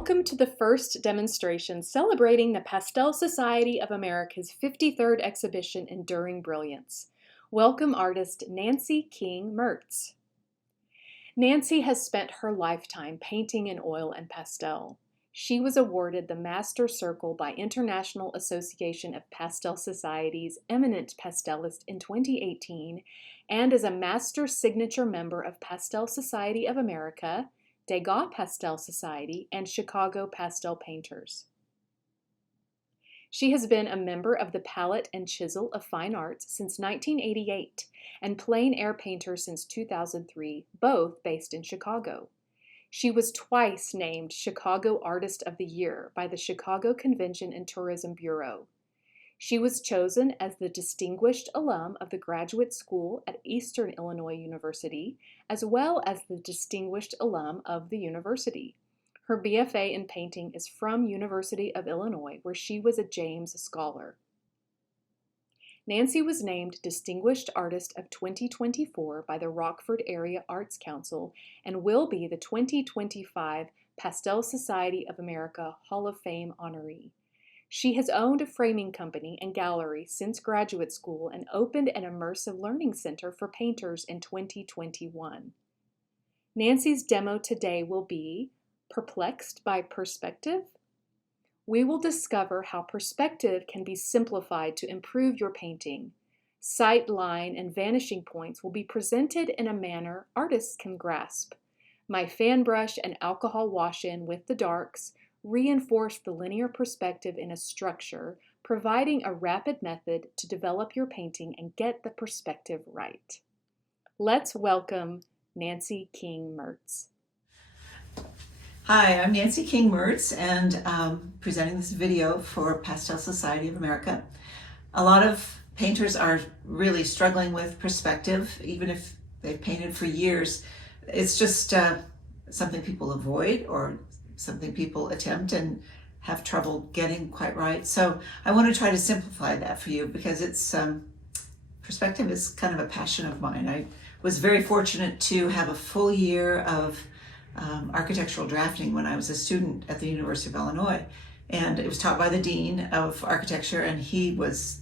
Welcome to the first demonstration celebrating the Pastel Society of America's 53rd exhibition Enduring Brilliance. Welcome artist Nancie King Mertz. Nancie has spent her lifetime painting in oil and pastel. She was awarded the Master Circle by International Association of Pastel Societies Eminent Pastelist in 2018 and is a Master Signature member of Pastel Society of America, Degas Pastel Society, and Chicago Pastel Painters. She has been a member of the Palette and Chisel of Fine Arts since 1988 and Plein Air Painter since 2003, both based in Chicago. She was twice named Chicago Artist of the Year by the Chicago Convention and Tourism Bureau. She was chosen as the Distinguished Alum of the Graduate School at Eastern Illinois University, as well as the Distinguished Alum of the University. Her BFA in painting is from University of Illinois, where she was a James Scholar. Nancie was named Distinguished Artist of 2024 by the Rockford Area Arts Council and will be the 2025 Pastel Society of America Hall of Fame honoree. She has owned a framing company and gallery since graduate school and opened an immersive learning center for painters in 2021. Nancie's demo today will be Perplexed by Perspective. We will discover how perspective can be simplified to improve your painting. Sight, line, and vanishing points will be presented in a manner artists can grasp. My fan brush and alcohol wash-in with the darks reinforce the linear perspective in a structure, providing a rapid method to develop your painting and get the perspective right. Let's welcome Nancie King Mertz. Hi, I'm Nancie King Mertz and presenting this video for Pastel Society of America. A lot of painters are really struggling with perspective, even if they've painted for years. It's just something people avoid or something people attempt and have trouble getting quite right. So I want to try to simplify that for you because it's perspective is kind of a passion of mine. I was very fortunate to have a full year of architectural drafting when I was a student at the University of Illinois, and it was taught by the Dean of Architecture, and he was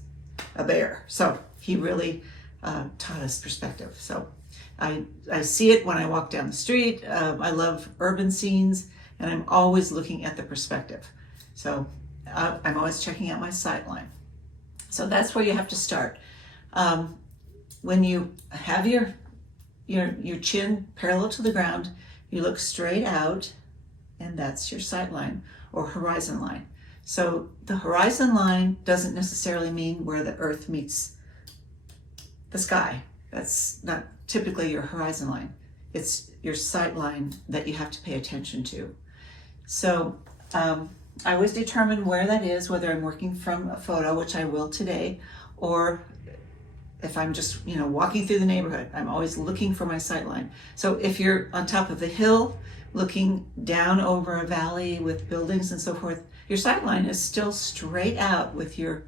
a bear. So he really taught us perspective. So I see it when I walk down the street. I love urban scenes, and I'm always looking at the perspective. So I'm always checking out my sight line. So that's where you have to start. When you have your chin parallel to the ground, you look straight out, and that's your sight line or horizon line. So the horizon line doesn't necessarily mean where the earth meets the sky. That's not typically your horizon line. It's your sight line that you have to pay attention to. So I always determine where that is, whether I'm working from a photo, which I will today, or if I'm just, walking through the neighborhood, I'm always looking for my sight line. So if you're on top of the hill, looking down over a valley with buildings and so forth, your sight line is still straight out with your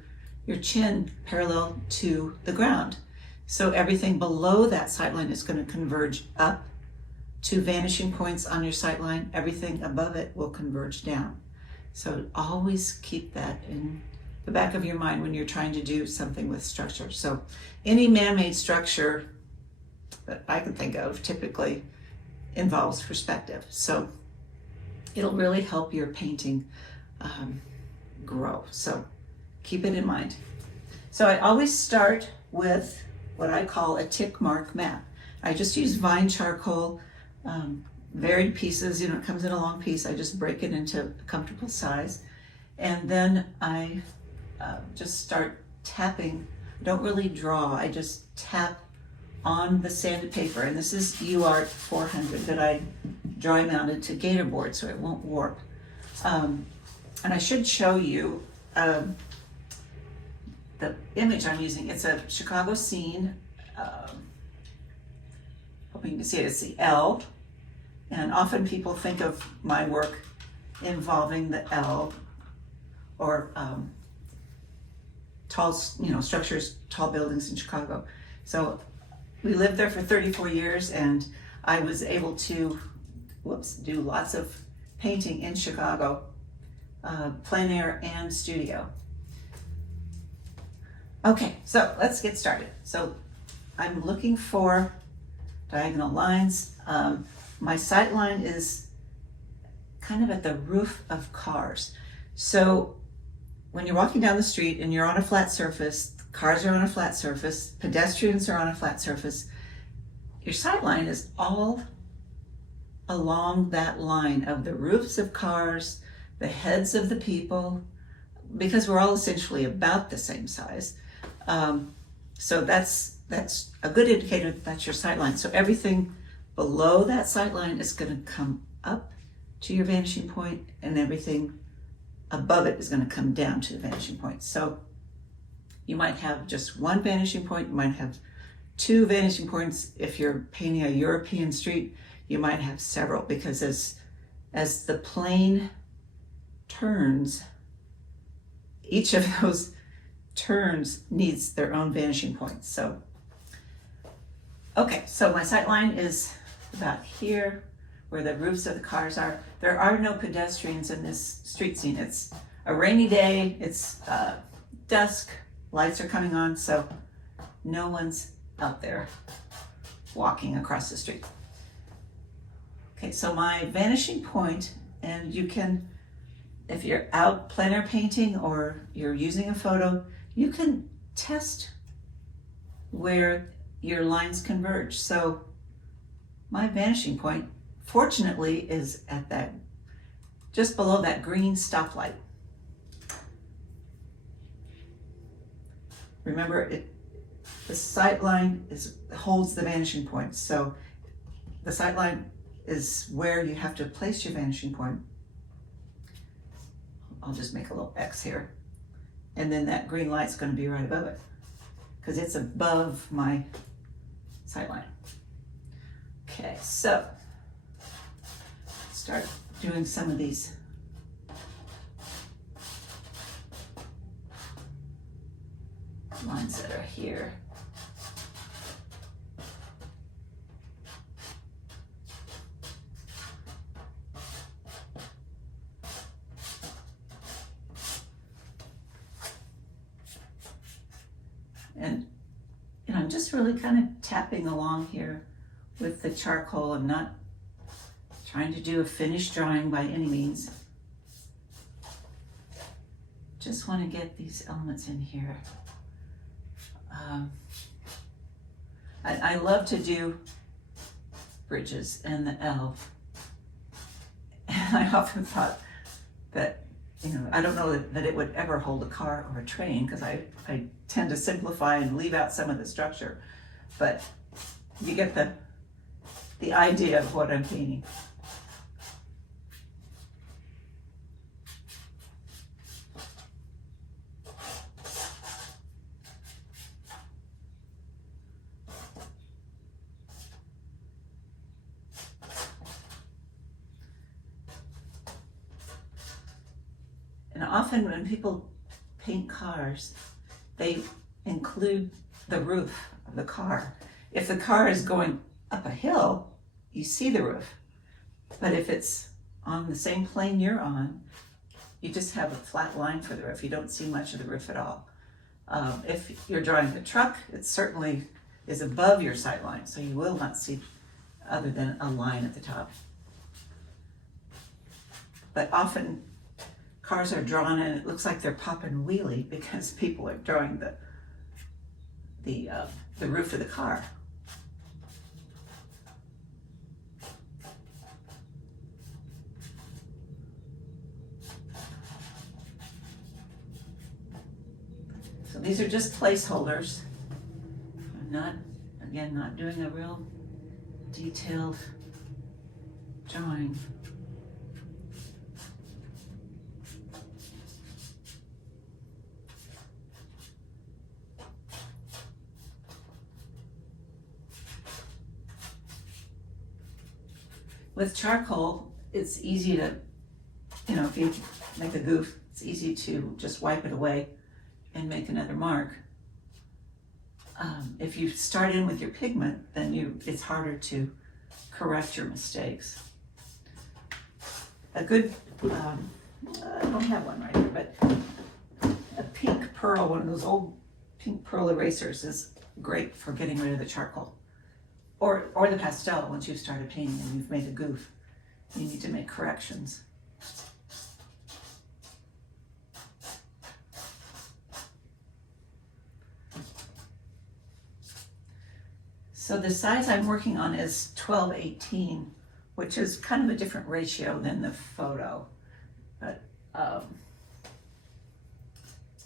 chin parallel to the ground. So everything below that sight line is going to converge up to vanishing points on your sight line. Everything above it will converge down. So always keep that in the back of your mind when you're trying to do something with structure. So any man-made structure that I can think of typically involves perspective. So it'll really help your painting grow. So keep it in mind. So I always start with what I call a tick mark map. I just use vine charcoal, varied pieces. It comes in a long piece. I just break it into a comfortable size. And then I just start tapping. I don't really draw. I just tap on the sanded paper. And this is UArt 400 that I dry mounted to gator board so it won't warp. And I should show you the image I'm using. It's a Chicago scene. Hoping you can see it. It's the L. And often people think of my work involving the L or tall, structures, tall buildings in Chicago. So we lived there for 34 years, and I was able to, do lots of painting in Chicago, plein air and studio. Okay, so let's get started. So I'm looking for diagonal lines. My sight line is kind of at the roof of cars. So when you're walking down the street and you're on a flat surface, cars are on a flat surface, pedestrians are on a flat surface, your sight line is all along that line of the roofs of cars, the heads of the people, because we're all essentially about the same size. So that's a good indicator that that's your sight line. So everything below that sight line is going to come up to your vanishing point, and everything above it is going to come down to the vanishing point. So you might have just one vanishing point, you might have two vanishing points. If you're painting a European street, you might have several, because as the plane turns, each of those turns needs their own vanishing point. So, okay, so my sight line is about here, where the roofs of the cars are. There are no pedestrians in this street scene. It's a rainy day, it's dusk, lights are coming on, so no one's out there walking across the street. Okay, so my vanishing point, and you can, if you're out plein air painting or you're using a photo, you can test where your lines converge. So my vanishing point, fortunately, is at that, just below that green stoplight. Remember, the sight line holds the vanishing point. So the sight line is where you have to place your vanishing point. I'll just make a little X here. And then that green light's going to be right above it, because it's above my sight line. Okay, so start doing some of these lines that are here. And I'm just really kind of tapping along here with the charcoal. I'm not trying to do a finished drawing by any means. Just want to get these elements in here. I love to do bridges and the L. And I often thought that, I don't know that it would ever hold a car or a train, because I tend to simplify and leave out some of the structure. But you get the idea of what I'm painting. And often when people paint cars, they include the roof of the car. If the car is going up a hill, you see the roof. But if it's on the same plane you're on, you just have a flat line for the roof. You don't see much of the roof at all. If you're drawing a truck, it certainly is above your sight line, so you will not see other than a line at the top. But often cars are drawn and it looks like they're popping wheelie, because people are drawing the roof of the car. So these are just placeholders. I'm not doing a real detailed drawing. With charcoal, it's easy to, if you make a goof, it's easy to just wipe it away and make another mark. If you start in with your pigment, then it's harder to correct your mistakes. a good, I don't have one right here, but a pink pearl, one of those old pink pearl erasers is great for getting rid of the charcoal. Or the pastel once you've started painting and you've made a goof. You need to make corrections. So the size I'm working on is 12:18, which is kind of a different ratio than the photo. But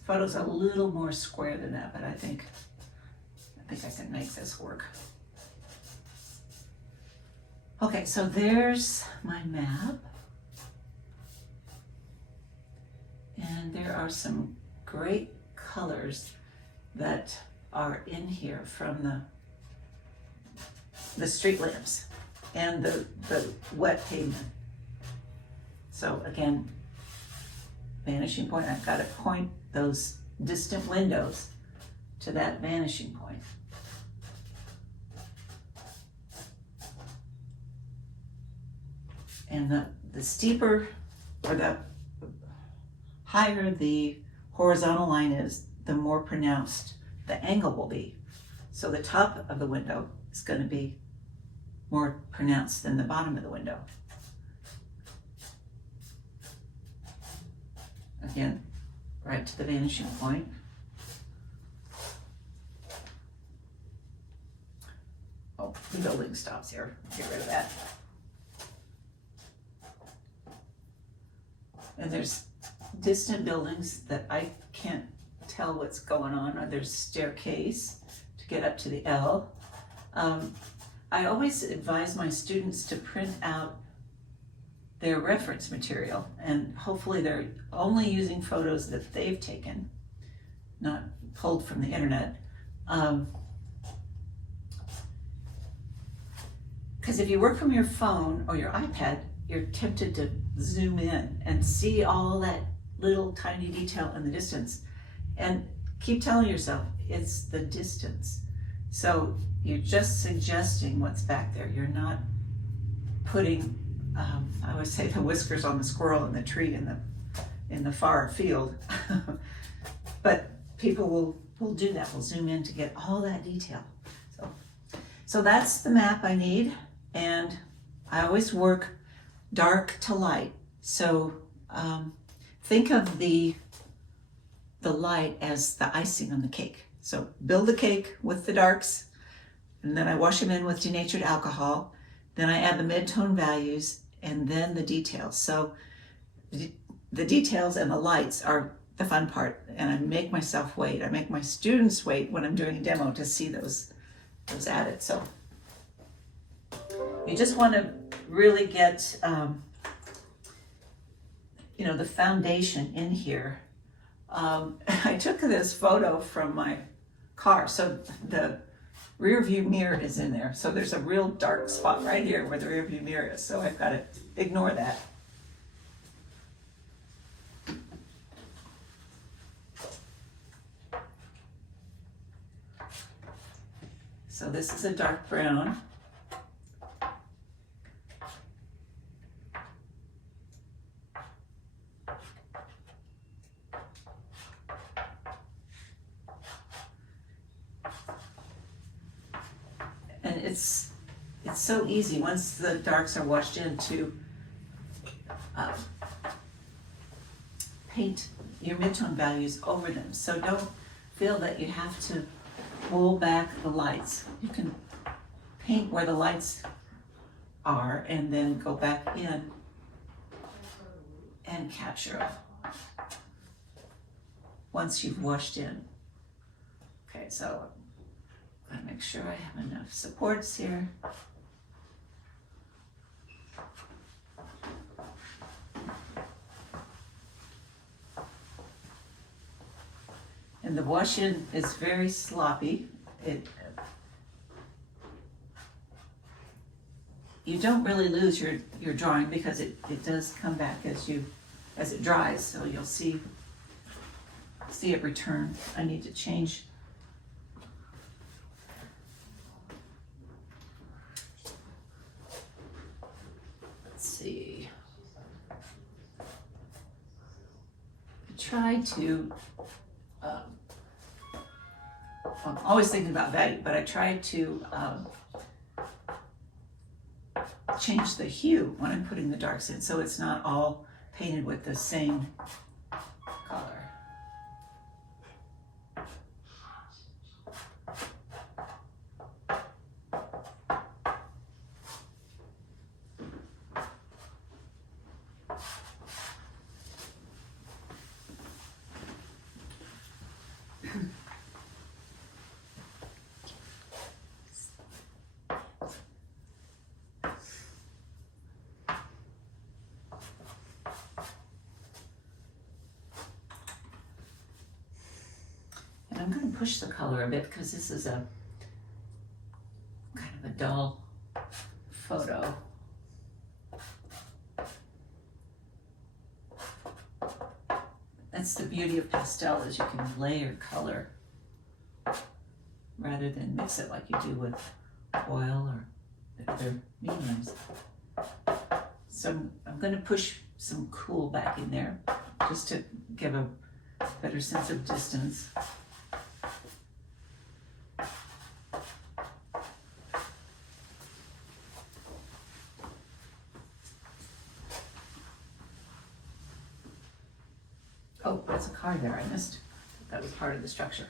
photo's a little more square than that, but I think I can make this work. Okay, so there's my map. And there are some great colors that are in here from the street lamps and the wet pavement. So again, vanishing point, I've got to point those distant windows to that vanishing point. And the steeper or the higher the horizontal line is, the more pronounced the angle will be. So the top of the window is going to be more pronounced than the bottom of the window. Again, right to the vanishing point. Oh, the building stops here. Get rid of that. And there's distant buildings that I can't tell what's going on, or there's a staircase to get up to the L. I always advise my students to print out their reference material, and hopefully they're only using photos that they've taken, not pulled from the internet. Because if you work from your phone or your iPad, you're tempted to zoom in and see all that little tiny detail in the distance, and keep telling yourself it's the distance. So you're just suggesting what's back there. You're not putting, I always say, the whiskers on the squirrel in the tree in the far field. But people will do that. Will zoom in to get all that detail. So that's the map I need, and I always work dark to light. So think of the light as the icing on the cake. So build the cake with the darks, and then I wash them in with denatured alcohol. Then I add the mid-tone values, and then the details. So the details and the lights are the fun part, and I make myself wait. I make my students wait when I'm doing a demo to see those added. So you just want to really get the foundation in here. I took this photo from my car, so the rear view mirror is in there. So there's a real dark spot right here where the rear view mirror is. So I've got to ignore that. So this is a dark brown. And it's so easy once the darks are washed in to paint your midtone values over them. So don't feel that you have to pull back the lights. You can paint where the lights are and then go back in and capture it once you've washed in. Okay, so I'm gonna make sure I have enough supports here. And the wash-in is very sloppy. You don't really lose your drawing because it does come back as it dries, so you'll see it return. I need to change. Let's see. tried to, I'm always thinking about value, but I tried to change the hue when I'm putting the darks in, so it's not all painted with the same color. And I'm going to push the color a bit because this is a kind of a dull photo. That's the beauty of pastel, is you can layer color rather than mix it like you do with oil or the other mediums. So I'm going to push some cool back in there just to give a better sense of distance. Oh, there's a car there. I missed. That was part of the structure.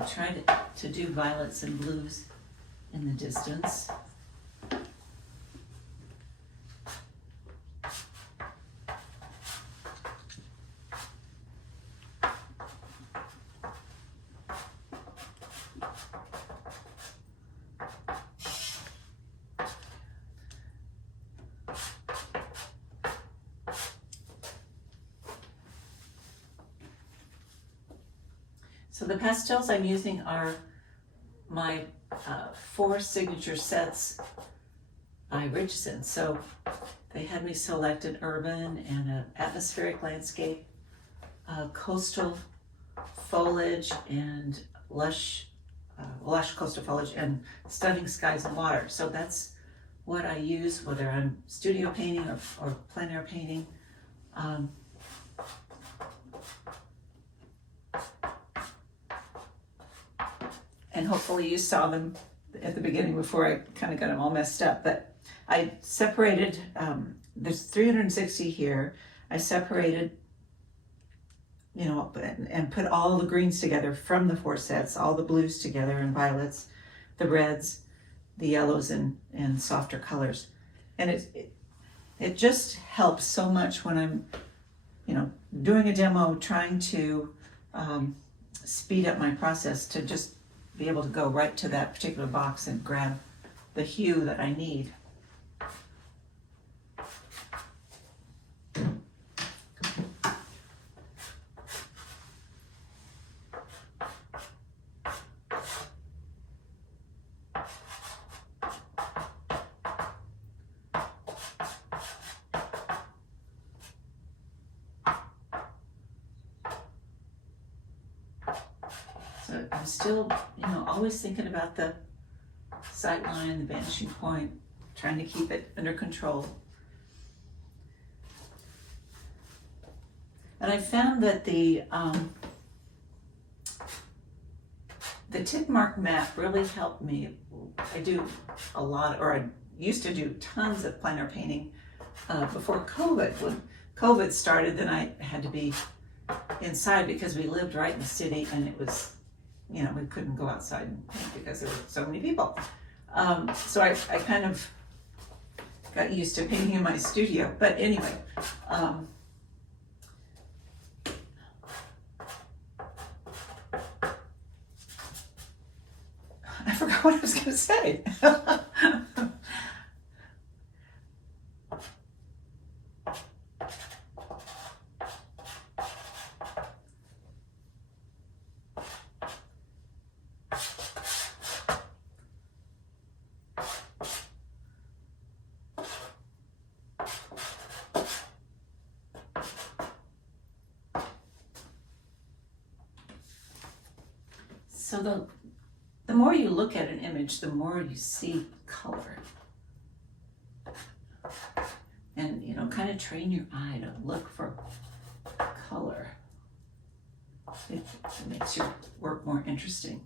I tried to do violets and blues in the distance. So the pastels I'm using are my 4 signature sets by Richardson. So they had me select an urban and an atmospheric landscape, coastal foliage and lush coastal foliage, and stunning skies and water. So that's what I use, whether I'm studio painting or plein air painting. And hopefully you saw them at the beginning before I kind of got them all messed up. But I separated, there's 360 here. I separated, you know, and put all the greens together from the 4 sets, all the blues together and violets, the reds, the yellows, and softer colors. And it just helps so much when I'm, you know, doing a demo, trying to speed up my process to just be able to go right to that particular box and grab the hue that I need. So I'm still, you know, always thinking about the sight line, the vanishing point, trying to keep it under control. And I found that the tip mark map really helped me. I do a lot, or I used to do tons of plein air painting before COVID. When COVID started, then I had to be inside because we lived right in the city, and it was, you know, we couldn't go outside and paint because there were so many people. So I kind of got used to painting in my studio. But anyway, I forgot what I was going to say. So the more you look at an image, the more you see color. And, you know, kind of train your eye to look for color. It makes your work more interesting.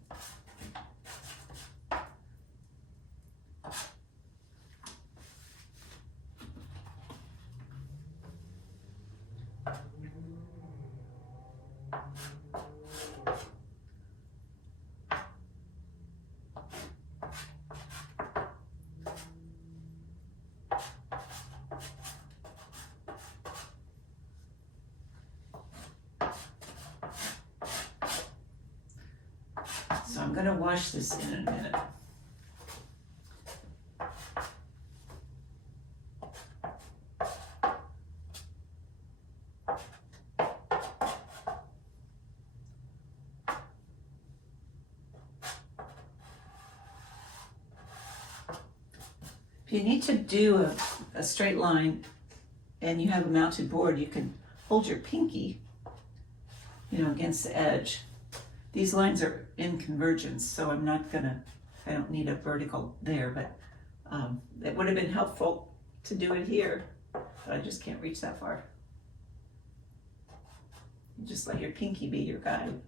So I'm going to wash this in a minute. If you need to do a straight line and you have a mounted board, you can hold your pinky, you know, against the edge. These lines are in convergence, so I don't need a vertical there, but it would have been helpful to do it here, but I just can't reach that far. You just let your pinky be your guide.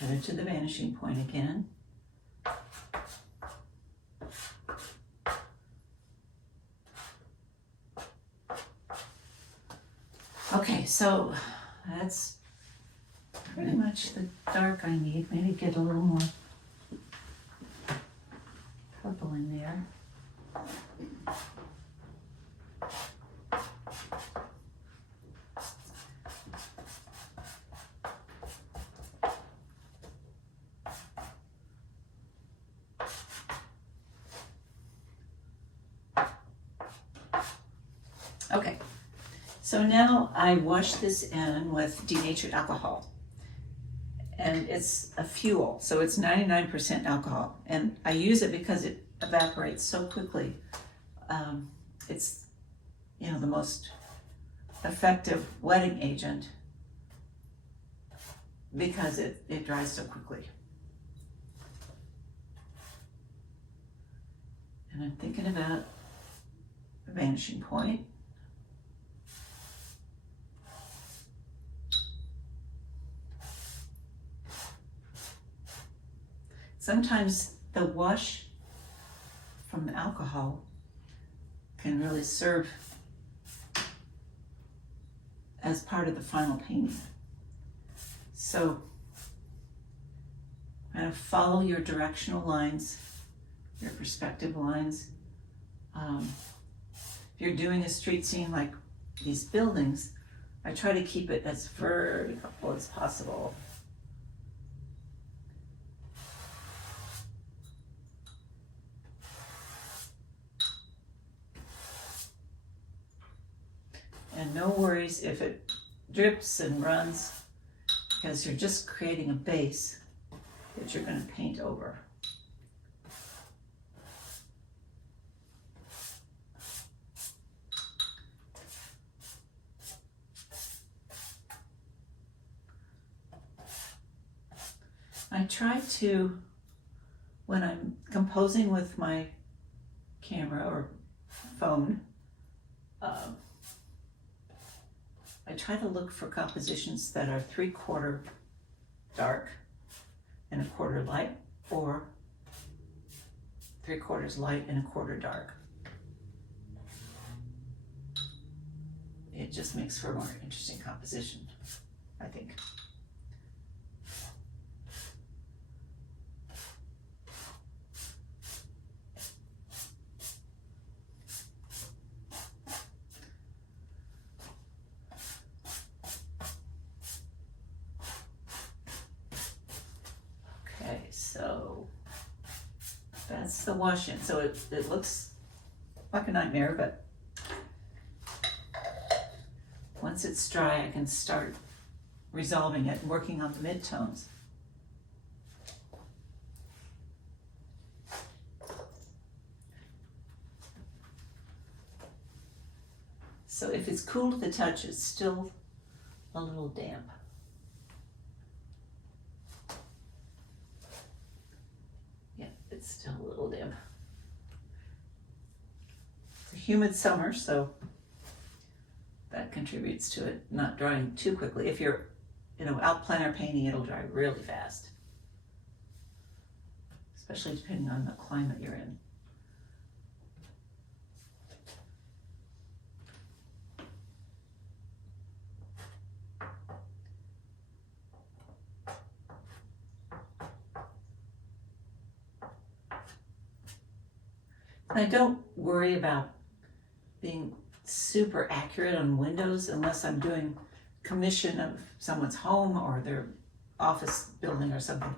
Headed to the vanishing point again. Okay, so that's pretty much the dark I need. Maybe get a little more purple in there. Okay, so now I wash this in with denatured alcohol, and it's a fuel, so it's 99% alcohol, and I use it because it evaporates so quickly. It's, you know, the most effective wetting agent because it dries so quickly. And I'm thinking about a vanishing point. Sometimes the wash from the alcohol can really serve as part of the final painting. So kind of follow your directional lines, your perspective lines. If you're doing a street scene like these buildings, I try to keep it as vertical as possible. And no worries if it drips and runs, because you're just creating a base that you're going to paint over. I try to, when I'm composing with my camera or phone, I try to look for compositions that are 3/4 dark and 1/4 light, or 3/4 light and 1/4 dark. It just makes for a more interesting composition, I think. That's the wash-in. So it looks like a nightmare, but once it's dry, I can start resolving it and working on the midtones. So if it's cool to the touch, it's still a little damp. Yeah, it's still a little damp. It's a humid summer, so that contributes to it not drying too quickly. If you're, out plein air painting, it'll dry really fast, especially depending on the climate you're in. And I don't worry about being super accurate on windows unless I'm doing commission of someone's home or their office building or something.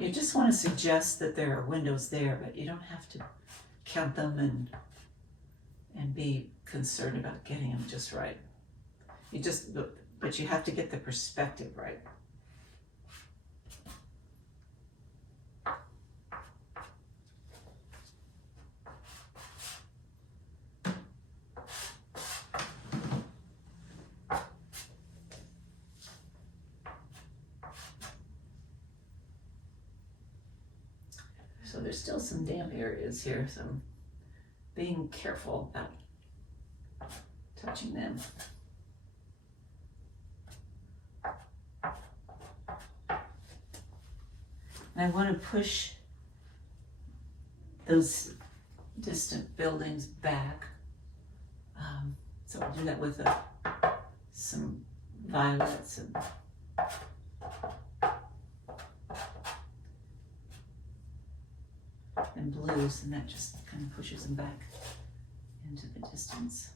You just want to suggest that there are windows there, but you don't have to count them and be concerned about getting them just right. But you have to get the perspective right. So there's still some damp areas here, so I'm being careful about touching them. And I want to push those distant buildings back. So I'll do that with some violets and blues, and that just kind of pushes them back into the distance.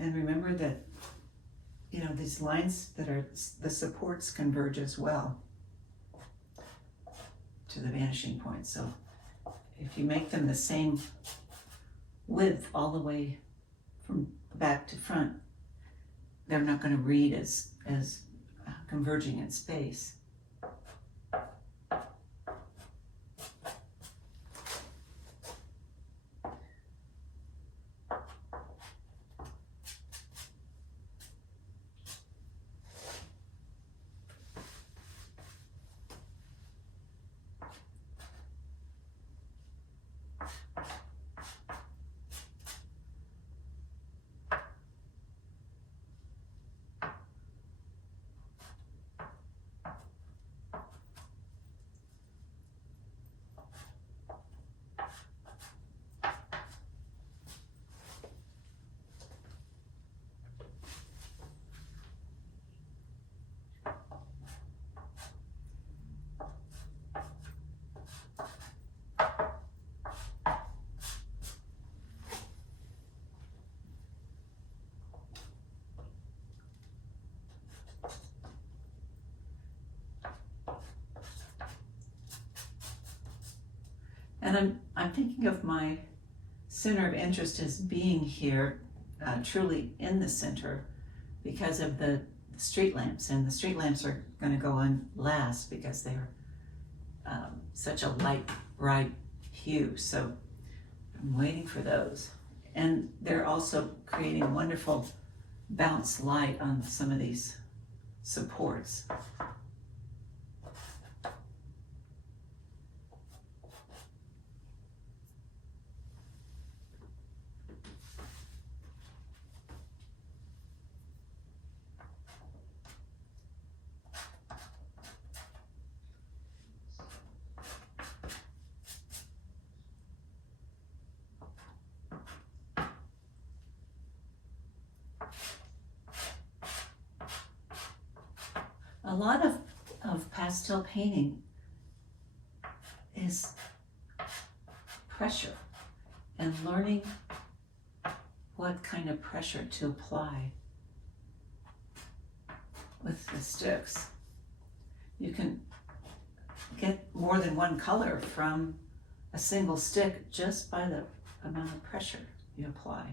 And remember that, these lines that are the supports converge as well to the vanishing point. So if you make them the same width all the way from back to front, they're not going to read as converging in space. And I'm thinking of my center of interest as being here, truly in the center, because of the street lamps. And the street lamps are going to go on last because they're such a light, bright hue. So I'm waiting for those. And they're also creating wonderful bounce light on some of these supports. lot of pastel painting is pressure and learning what kind of pressure to apply with the sticks. You can get more than one color from a single stick just by the amount of pressure you apply.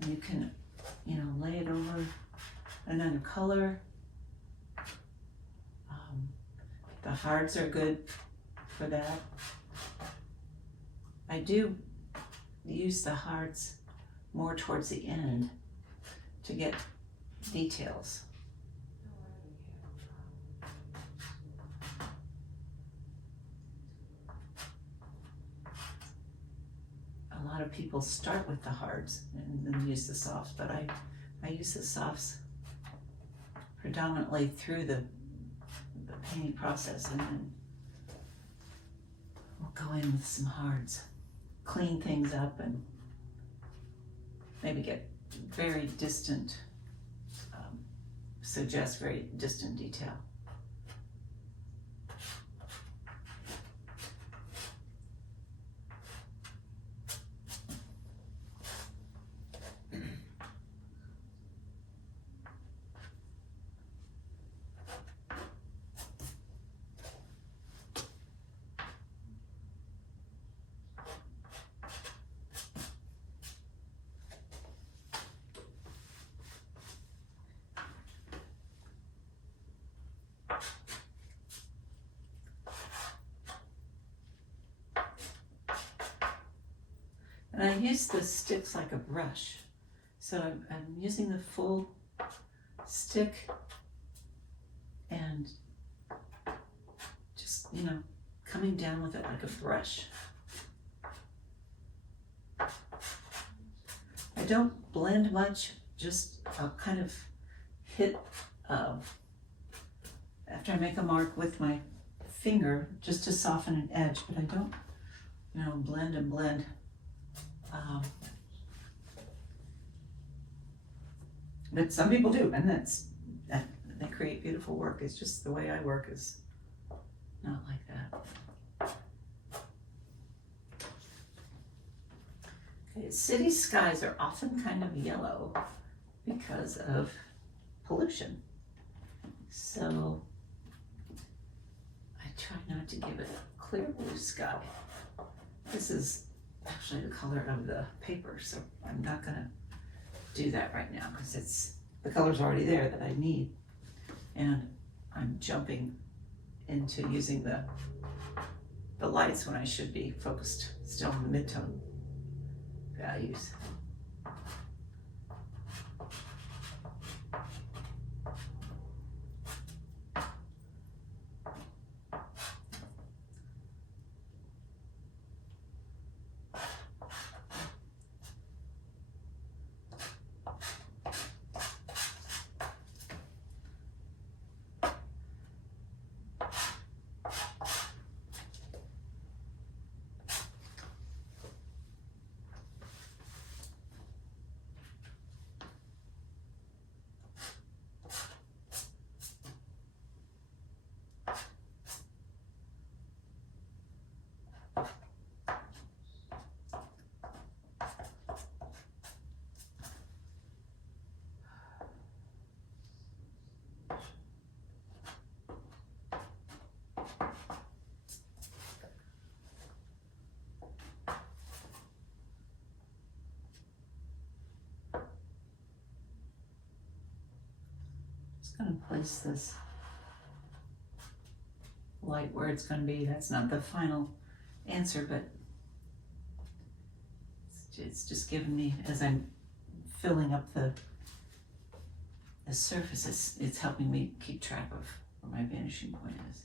And you can, lay it over another color. The hards are good for that. I do use the hards more towards the end to get details. A lot of people start with the hards and then use the softs, but I use the softs predominantly through the painting process, and then we'll go in with some hards, clean things up, and maybe get very distant, suggest very distant detail. And I use the sticks like a brush. So I'm using the full stick and just, coming down with it like a brush. I don't blend much, just I'll kind of hit, after I make a mark with my finger, just to soften an edge, but I don't, blend and blend. But some people do, and they create beautiful work. It's just the way I work is not like that. Okay, city skies are often kind of yellow because of pollution. So I try not to give it a clear blue sky. This is actually the color of the paper, so I'm not gonna do that right now because the color's already there that I need, and I'm jumping into using the lights when I should be focused still on the midtone values. Going to place this light where it's going to be. That's not the final answer, but it's just giving me, as I'm filling up the surface, it's helping me keep track of where my vanishing point is.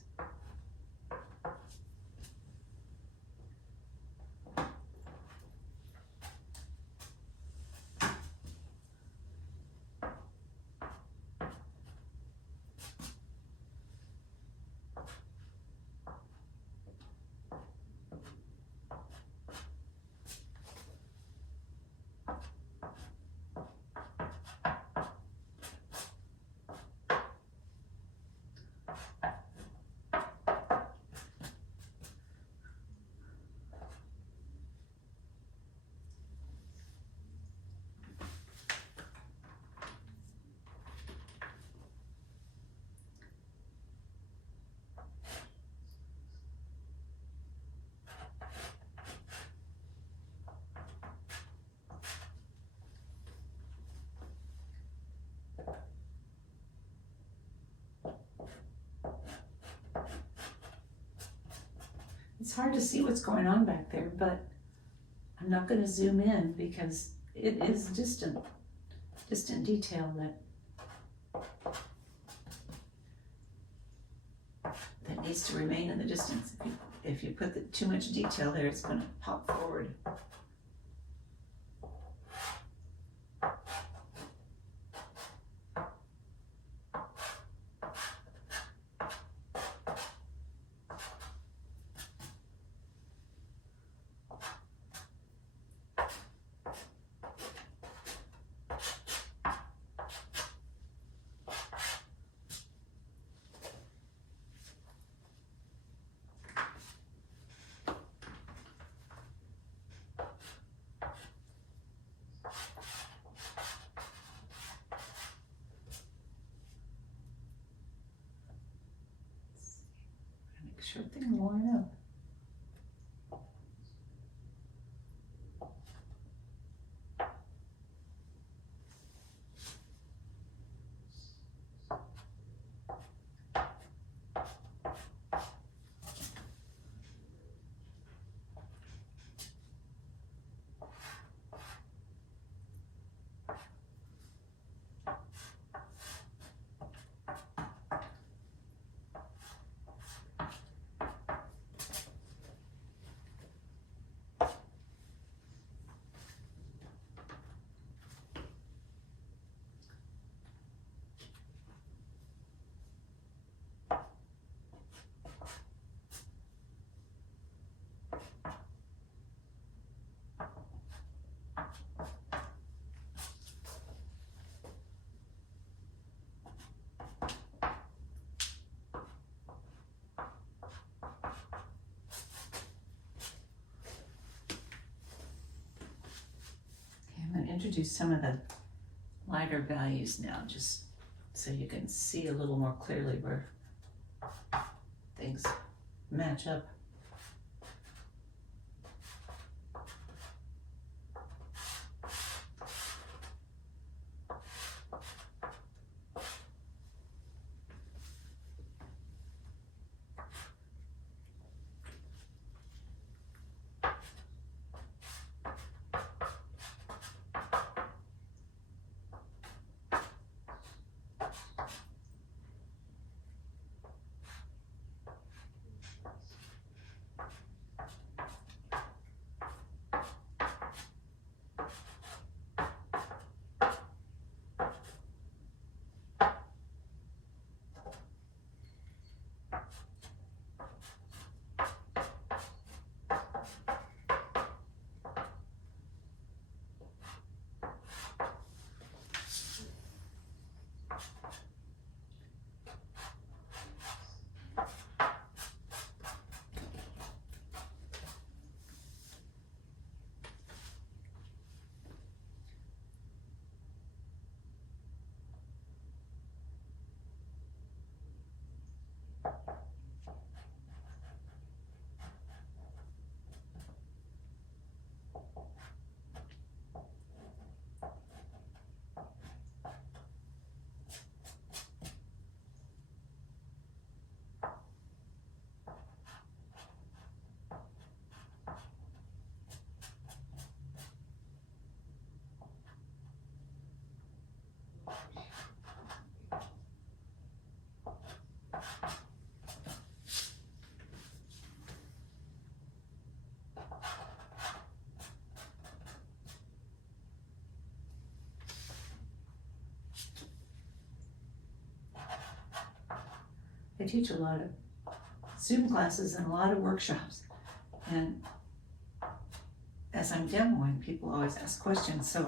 It's hard to see what's going on back there, but I'm not going to zoom in because it is distant detail that needs to remain in the distance. If you put too much detail there, it's going to pop forward. Make sure things line up. I'm going to introduce some of the lighter values now, just so you can see a little more clearly where things match up. I teach a lot of Zoom classes and a lot of workshops, and as I'm demoing, people always ask questions, so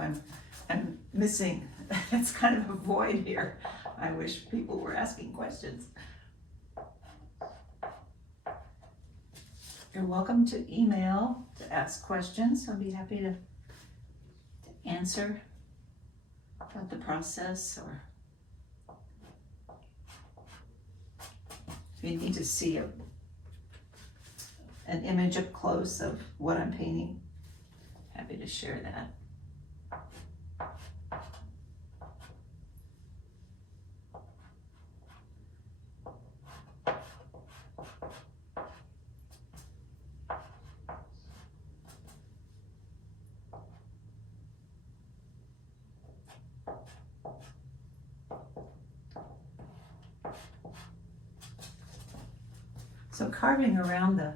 I'm missing, it's kind of a void here. I wish people were asking questions. You're welcome to email to ask questions. I'll be happy to answer about the process, or if you need to see an image up close of what I'm painting, happy to share that. carving around the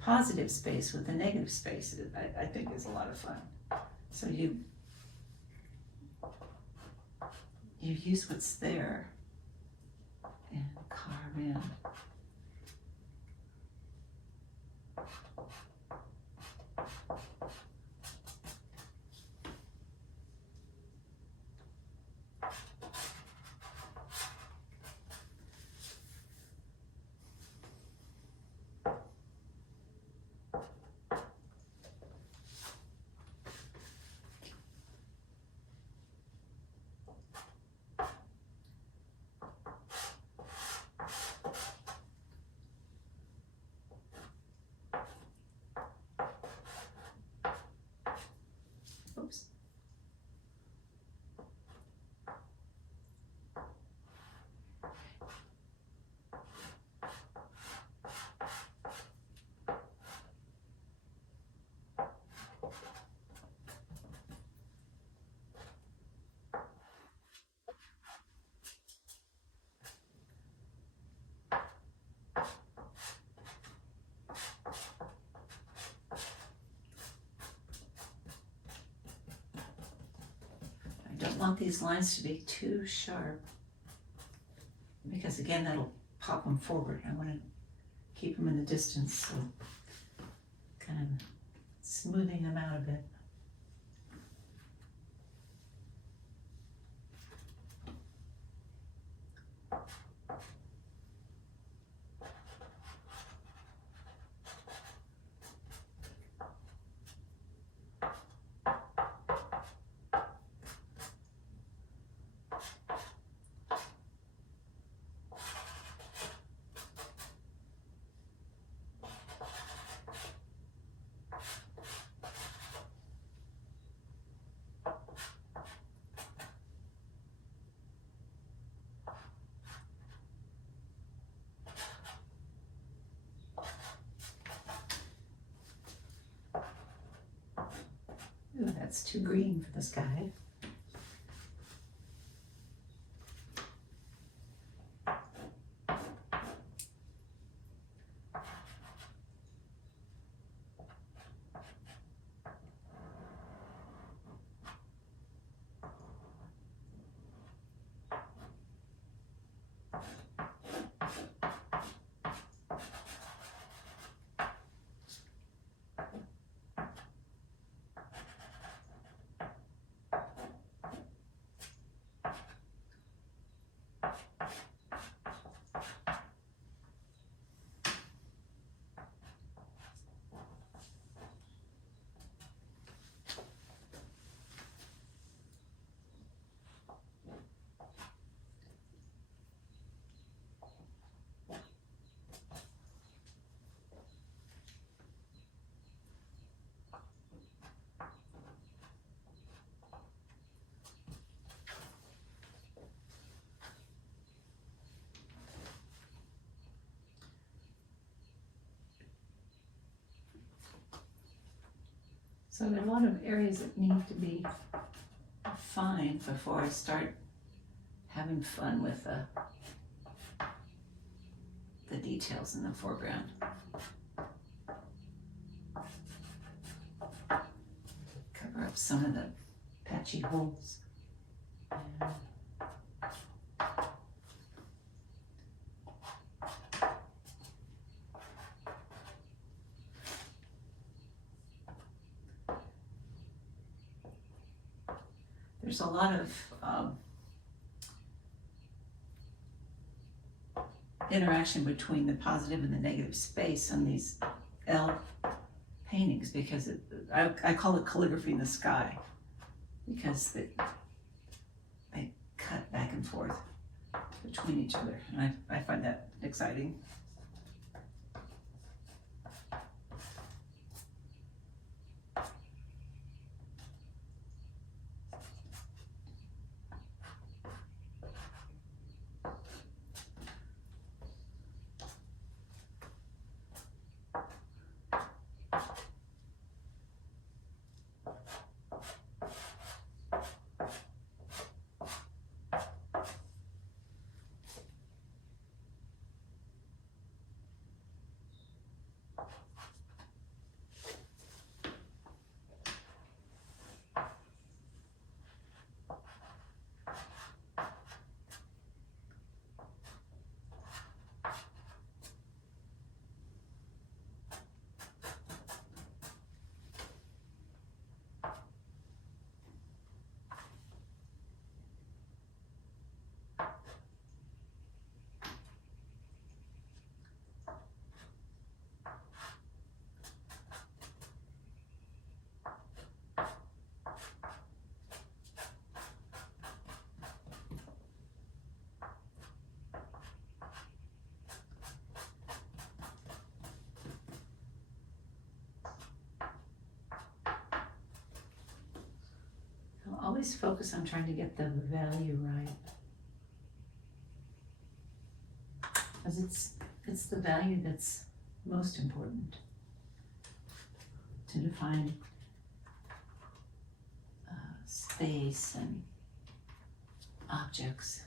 positive space with the negative space, I think is a lot of fun. So you use what's there and carve in. Oops. I don't want these lines to be too sharp, because again, that'll pop them forward. I want to keep them in the distance, so kind of smoothing them out a bit. Ooh, that's too green for the sky. So there are a lot of areas that need to be fine before I start having fun with the details in the foreground. Cover up some of the patchy holes. And there's a lot of interaction between the positive and the negative space on these L paintings, because I call it calligraphy in the sky, because they cut back and forth between each other, and I find that exciting. always focus on trying to get the value right. Because it's the value that's most important to define space and objects.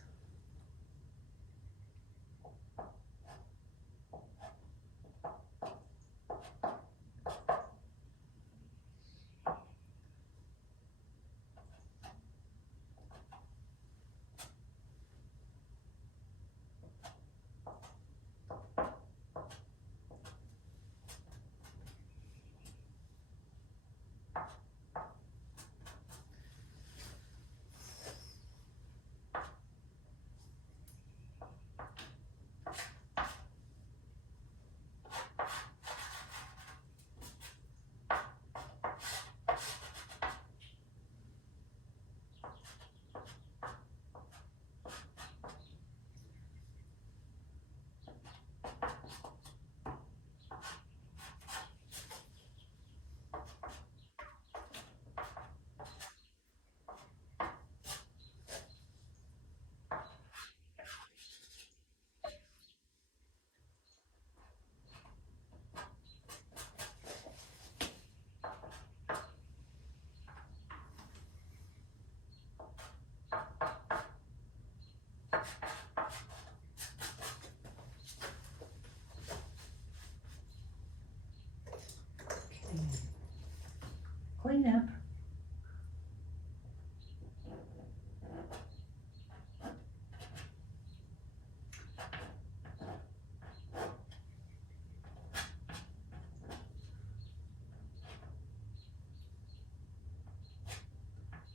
Clean up.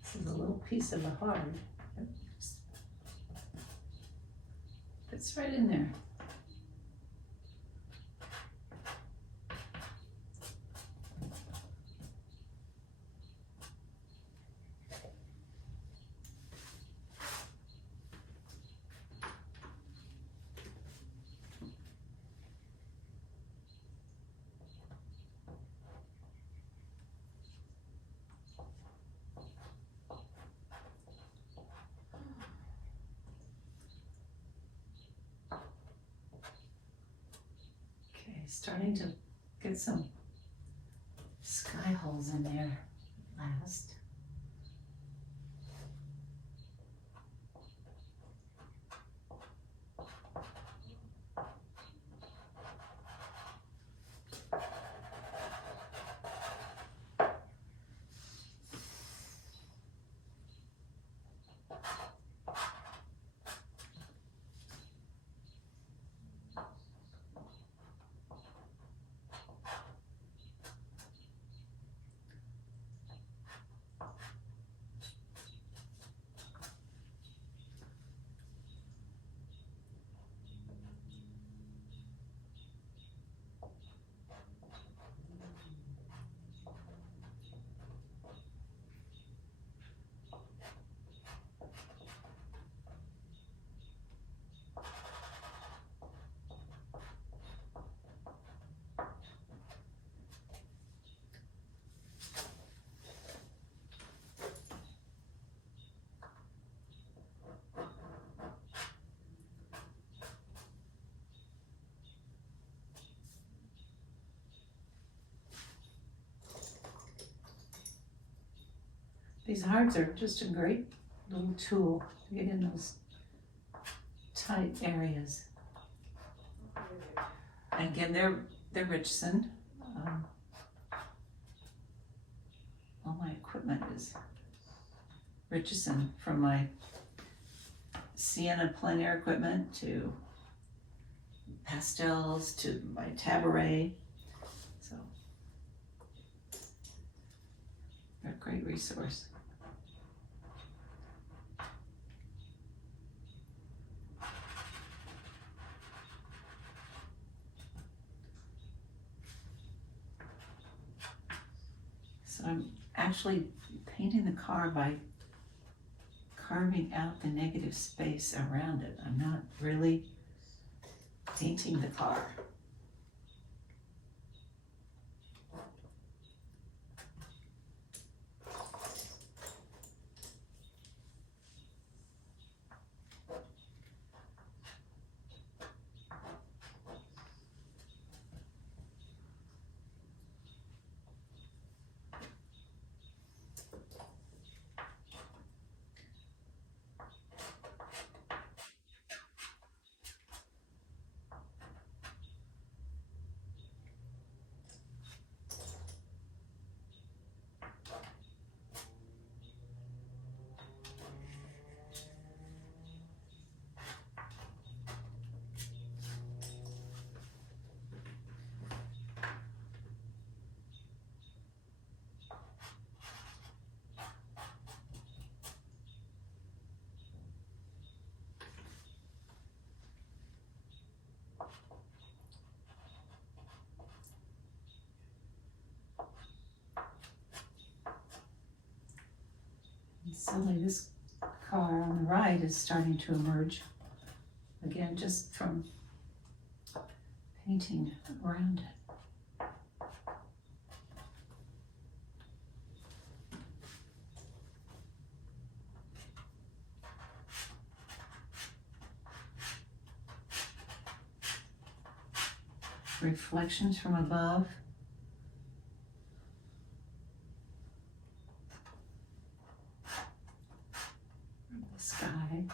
This is a little piece of a heart. Fits right in there. Starting to get some sky holes in there last. These hearts are just a great little tool to get in those tight areas. And again, they're Richardson. All my equipment is Richardson, from my sienna plein air equipment to pastels to my tabaret. So they're a great resource. So I'm actually painting the car by carving out the negative space around it. I'm not really painting the car. Suddenly this car on the right is starting to emerge. Again, just from painting around it. Reflections from above. The sky.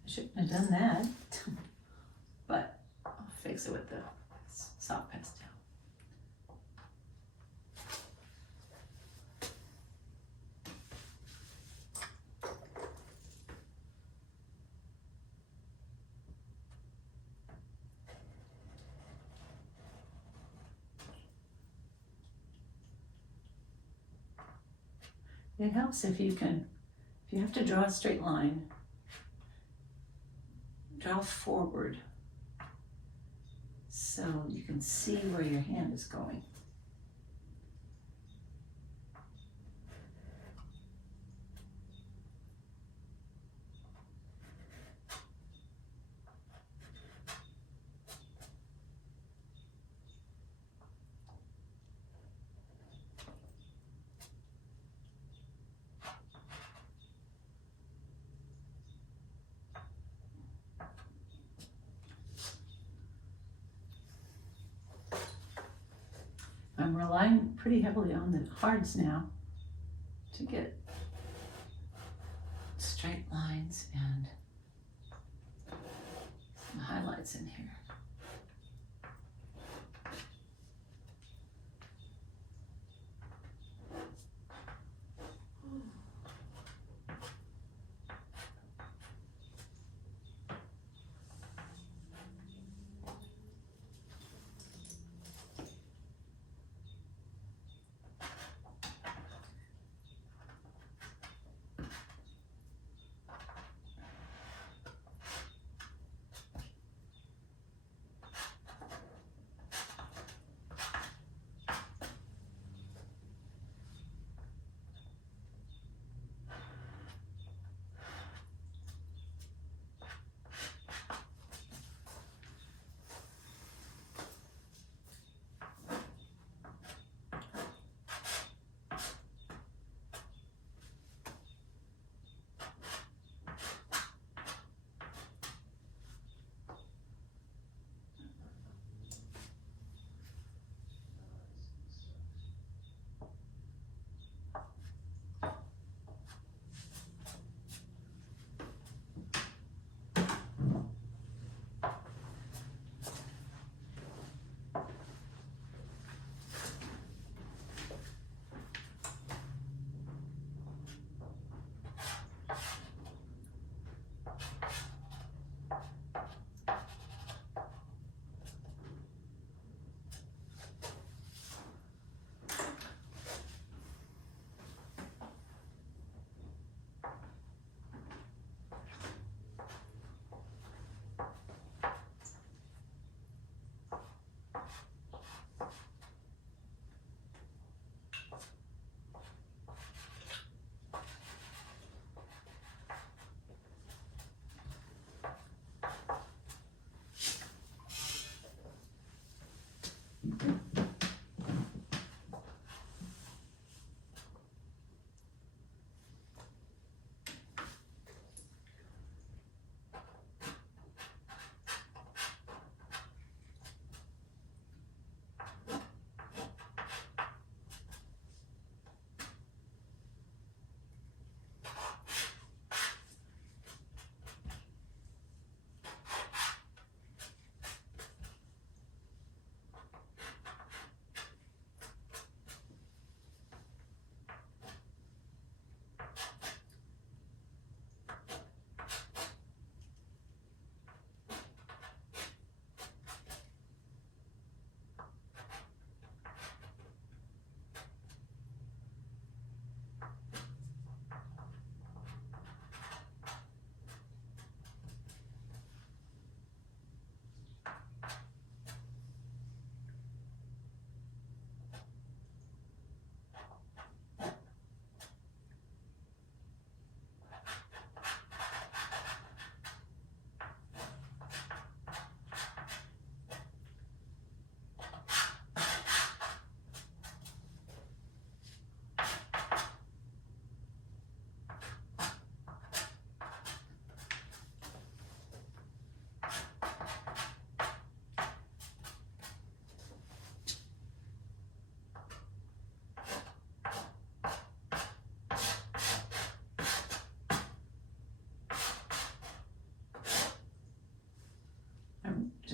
I shouldn't have done that, but I'll fix it with the soft pastel. It helps if you have to draw a straight line, draw forward so you can see where your hand is going. I'm relying pretty heavily on the hards now to get straight lines and some highlights in here.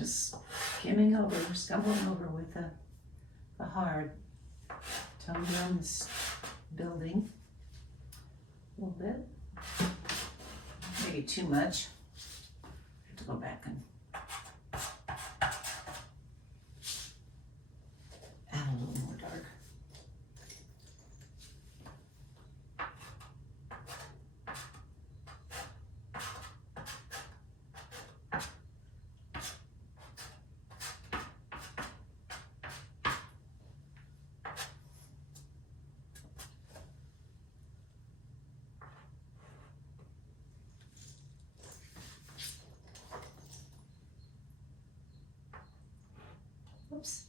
just skimming over, scumbling over with the hard. Tone down this building a little bit. Maybe too much. I have to go back and add a little more dark. Oops.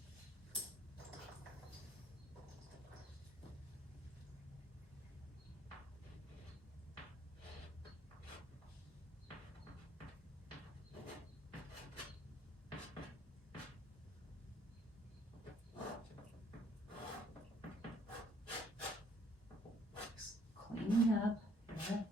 Just cleaning up here.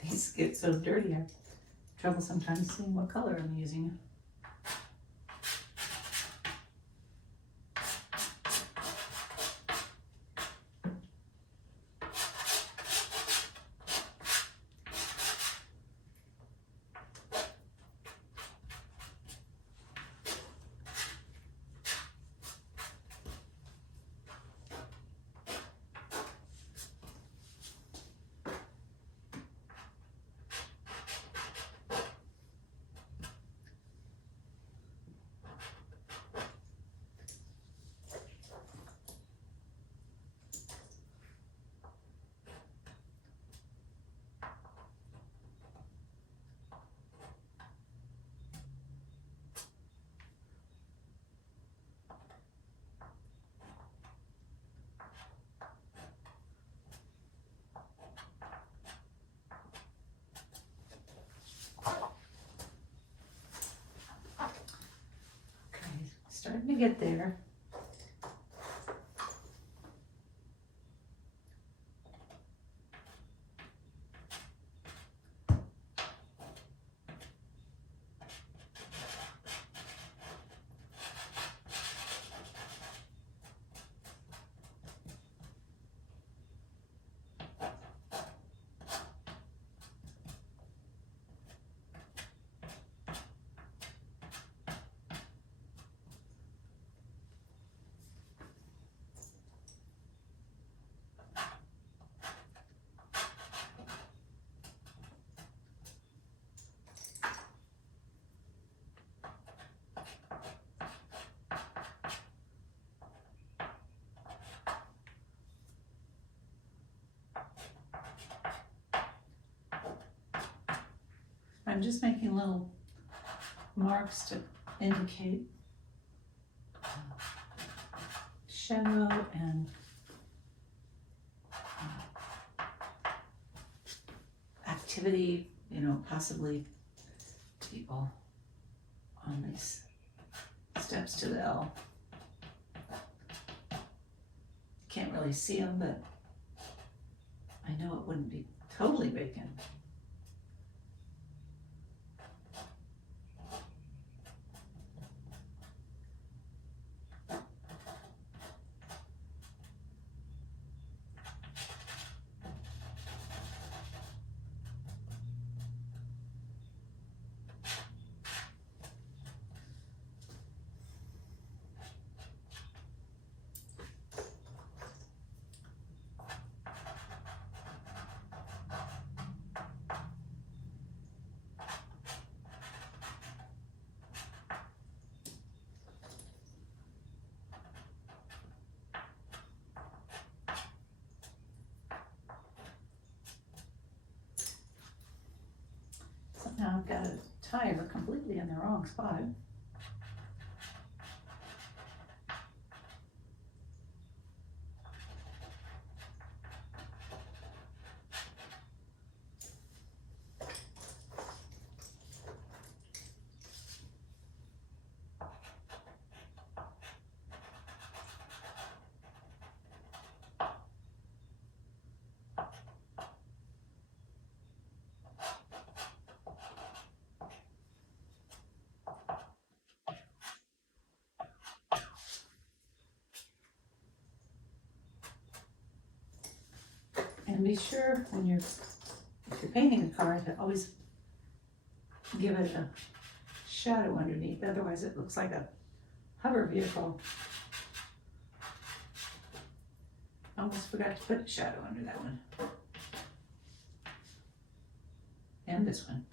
These get so dirty, I have trouble sometimes seeing what color I'm using. Starting to get there. I'm just making little marks to indicate shadow and activity, possibly people on these steps to the L. Can't really see them, but I know it wouldn't be totally vacant. Now I've got a tire completely in the wrong spot. And be sure if you're painting a car, to always give it a shadow underneath, otherwise it looks like a hover vehicle. Almost forgot to put a shadow under that one. And this one.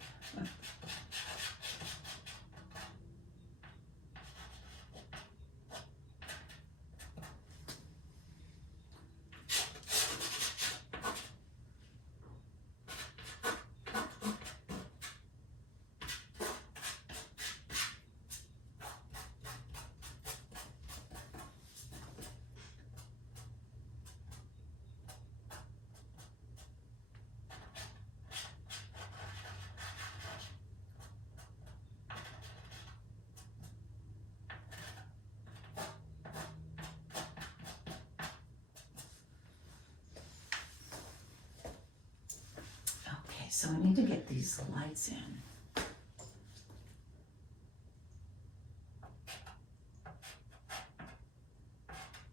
So I need to get these lights in.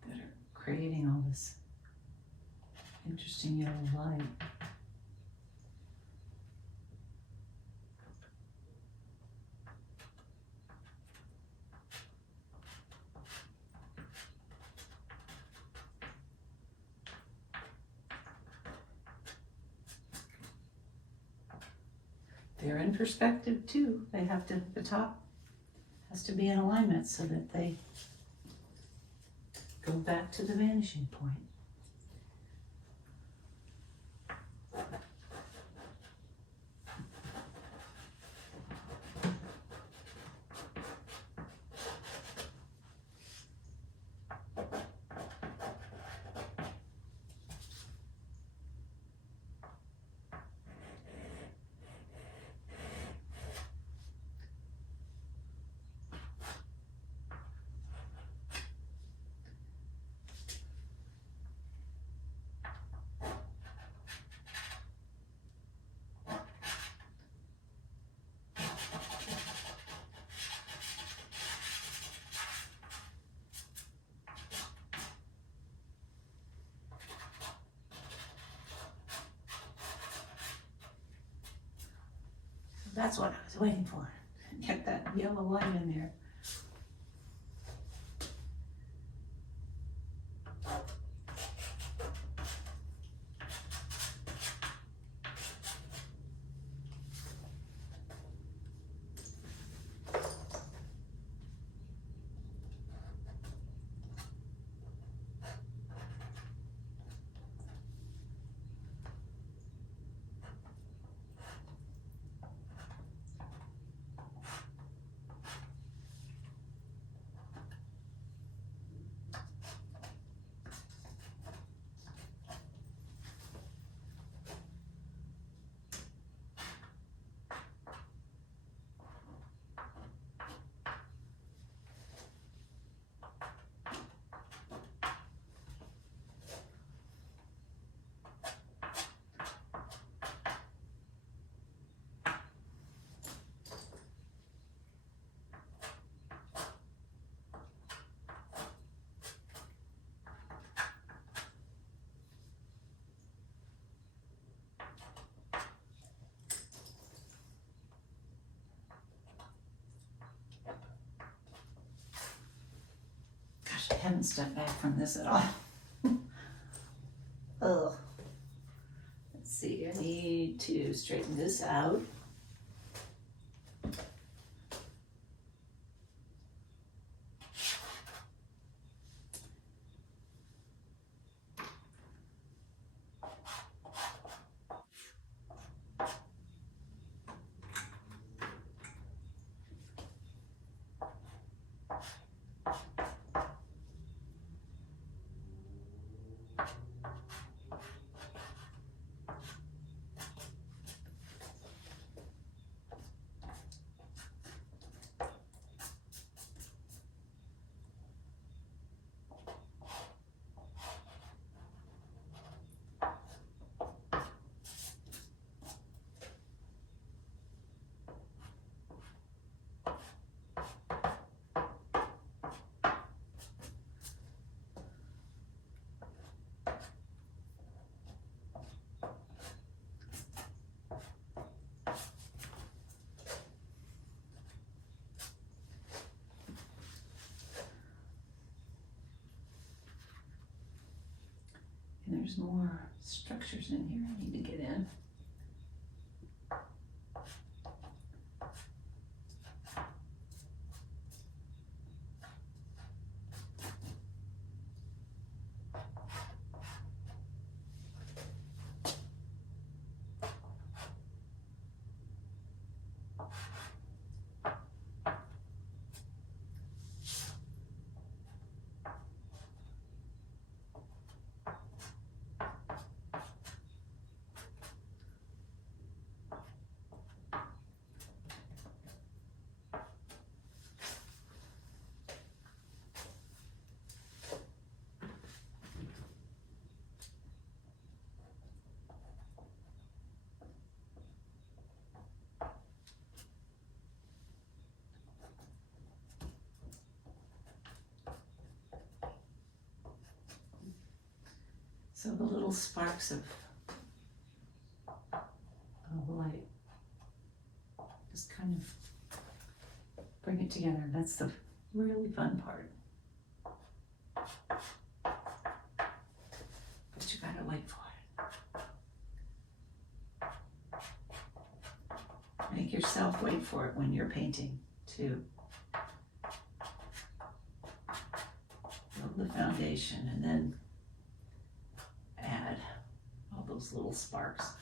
That are creating all this interesting yellow light. They're in perspective too. The top has to be in alignment so that they go back to the vanishing point. That's what I was waiting for. Get that yellow light in there. haven't stepped back from this at all. Ugh. Let's see, I need to straighten this out. And there's more structures in here I need to get in. So the little sparks of light just kind of bring it together. That's the really fun part. But you gotta wait for it. Make yourself wait for it when you're painting too. Build the foundation and then add all those little sparks.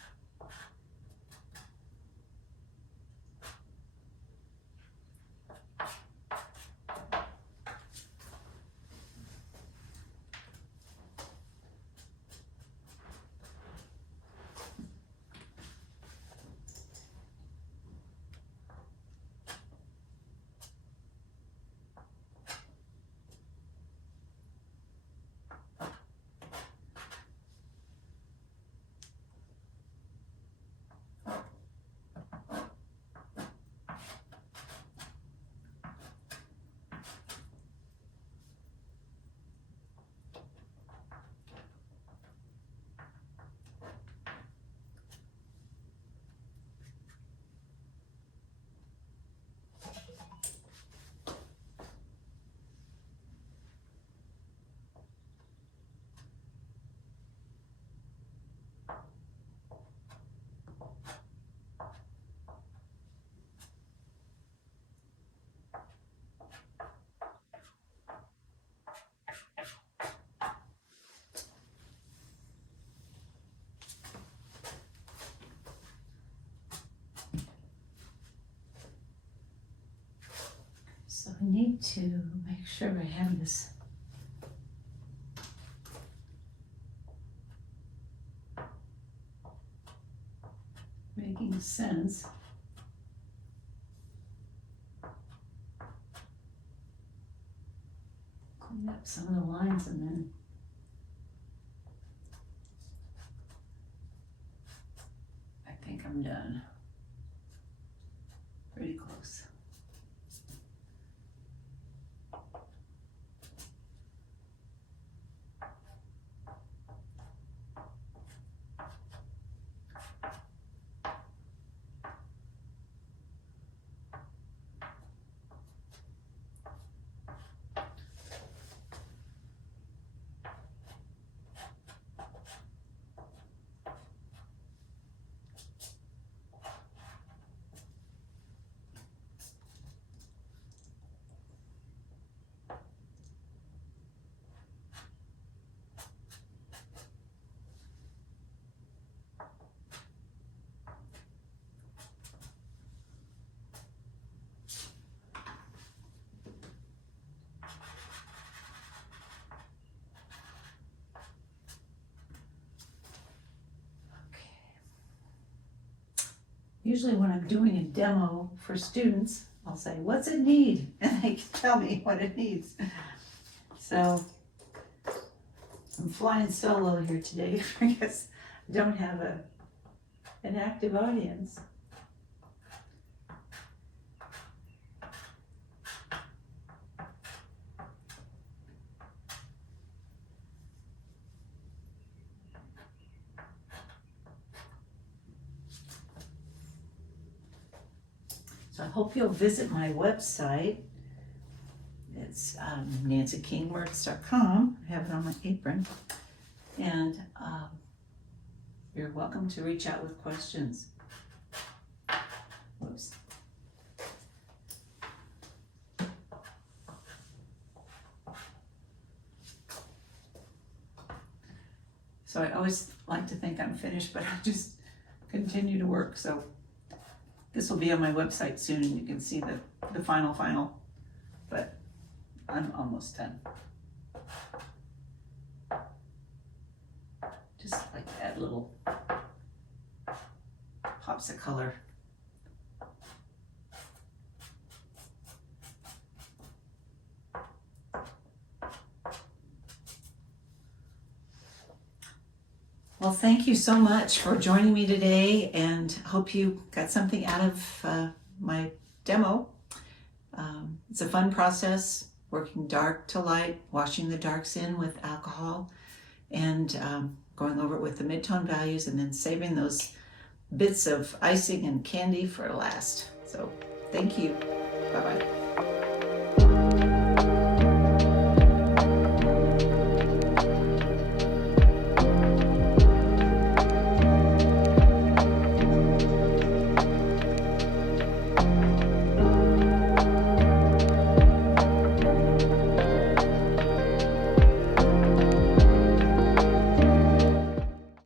So I need to make sure I have this making sense. Clean up some of the lines and then I think I'm done. Pretty close. Usually when I'm doing a demo for students, I'll say, what's it need? And they can tell me what it needs. So I'm flying solo here today because I don't have an active audience. So I hope you'll visit my website. It's nanciekingmertz.com. I have it on my apron. And you're welcome to reach out with questions. Whoops. So I always like to think I'm finished, but I just continue to work. So this will be on my website soon, and you can see the final, but I'm almost done. Just like to add little pops of color. Well, thank you so much for joining me today, and hope you got something out of my demo. It's a fun process, working dark to light, washing the darks in with alcohol, and going over it with the midtone values, and then saving those bits of icing and candy for last. So thank you. Bye-bye.